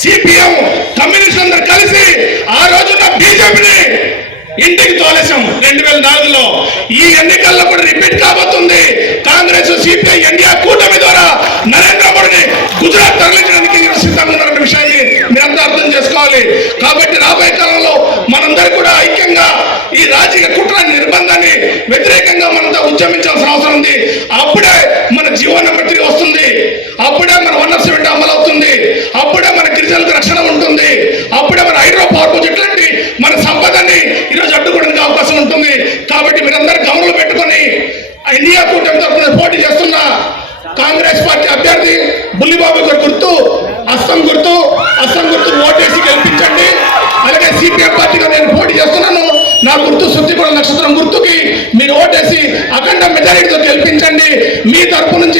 CPM communist అందరు కలిసి ఆ రోజున బీజేపీని ఇంటికి తోలేసాం రెండు వేల నాలుగులో. ఈ ఎన్నికల్లో కూడా రిపీట్ కాబోతుంది. కాంగ్రెస్ సిపిఐ ఎన్డీఆర్ కూటమి ద్వారా నరేంద్ర మోడీని గుజరాత్ తరలించడానికి సిద్ధంగా ఉన్నారన్న విషయాన్ని మీరంతా అర్థం చేసుకోవాలి. కాబట్టి రాబోయే కాలంలో మనందరూ కూడా ఐక్యంగా ఈ రాజకీయ కుట్ర నిర్బంధాన్ని వ్యతిరేకంగా మనంతా ఉద్యమించాల్సిన అవసరం ఉంది. అప్పుడు మన హైడ్రో మన సంపదని ఈరోజు అడ్డుకోవడానికి అవకాశం ఉంటుంది. కాబట్టి మీరందరూ గమనంలో పెట్టుకొని ఇండియా కూటమి తరఫున పోటీ చేస్తున్న కాంగ్రెస్ పార్టీ అభ్యర్థి బుల్లిబాబు గారి గుర్తు అస్సం గుర్తు అస్సం గుర్తు ఓటేసి గెలిపించండి. అలాగే సిపిఎం పార్టీగా నేను పోటీ చేస్తున్నాను. నా గుర్తు శుద్ధిపడ నక్షత్రం గుర్తుకి మీరు ఓటేసి అఖండ మెజారిటీతో గెలిపించండి. మీ తరపు నుంచి